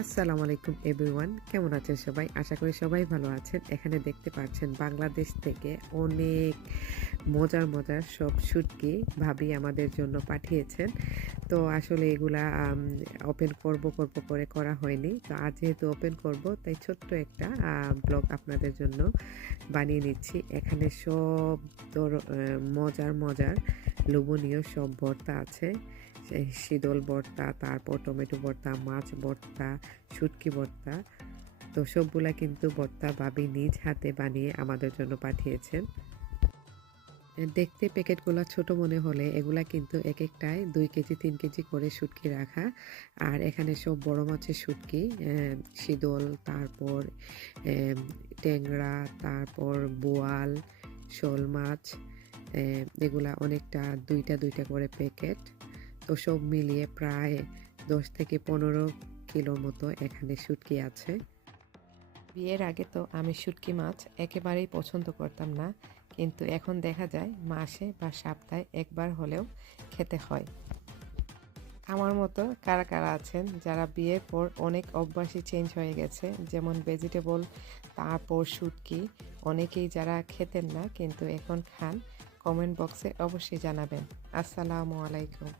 আসসালামু আলাইকুম এভরিওয়ান, কেমন আছেন সবাই? আশা করি সবাই ভালো আছেন। এখানে দেখতে পাচ্ছেন বাংলাদেশ থেকে অনেক মজার মজার সব শুটকি ভাবি আমাদের জন্য পাঠিয়েছেন। তো আসলে এগুলা ওপেন করব করে করা হয়নি। তো আজ যেহেতু ওপেন করব তাই ছোট্ট একটা ব্লগ আপনাদের জন্য বানিয়ে নিচ্ছি। এখানে সব মজার মজার লোভনীয় সব ভর্তা আছে। শীতল ভর্তা, তারপর টমেটো ভর্তা, মাছ ভর্তা, শুটকি ভর্তা। তো সবগুলা কিন্তু ভর্তা ভাবি নিজ হাতে বানিয়ে আমাদের জন্য পাঠিয়েছেন। দেখতে প্যাকেটগুলো ছোট মনে হলে এগুলা কিন্তু এক একটায় 2 কেজি 3 কেজি করে শুটকি রাখা। আর এখানে সব বড় মাছের শুটকি, শীতল, তারপর ট্যাংরা, তারপর বোয়াল, শোল মাছ, এগুলা অনেকটা 2টা করে প্যাকেট। তো সব মিলিয়ে প্রায় 10 থেকে 15 কিলোর মতো এখানে শুটকি আছে। বিয়ের আগে তো আমি শুটকি মাছ একেবারেই পছন্দ করতাম না, কিন্তু এখন দেখা যায় মাসে বা সপ্তাহে একবার হলেও খেতে হয়। আমার মতো কারা কারা আছেন যারা বিয়ের পর অনেক অভ্যাসই চেঞ্জ হয়ে গেছে, যেমন ভেজিটেবল, তারপর শুটকি, অনেকেই যারা খেতেন না কিন্তু এখন খান, কমেন্ট বক্সে অবশ্যই জানাবেন। আসসালামু আলাইকুম।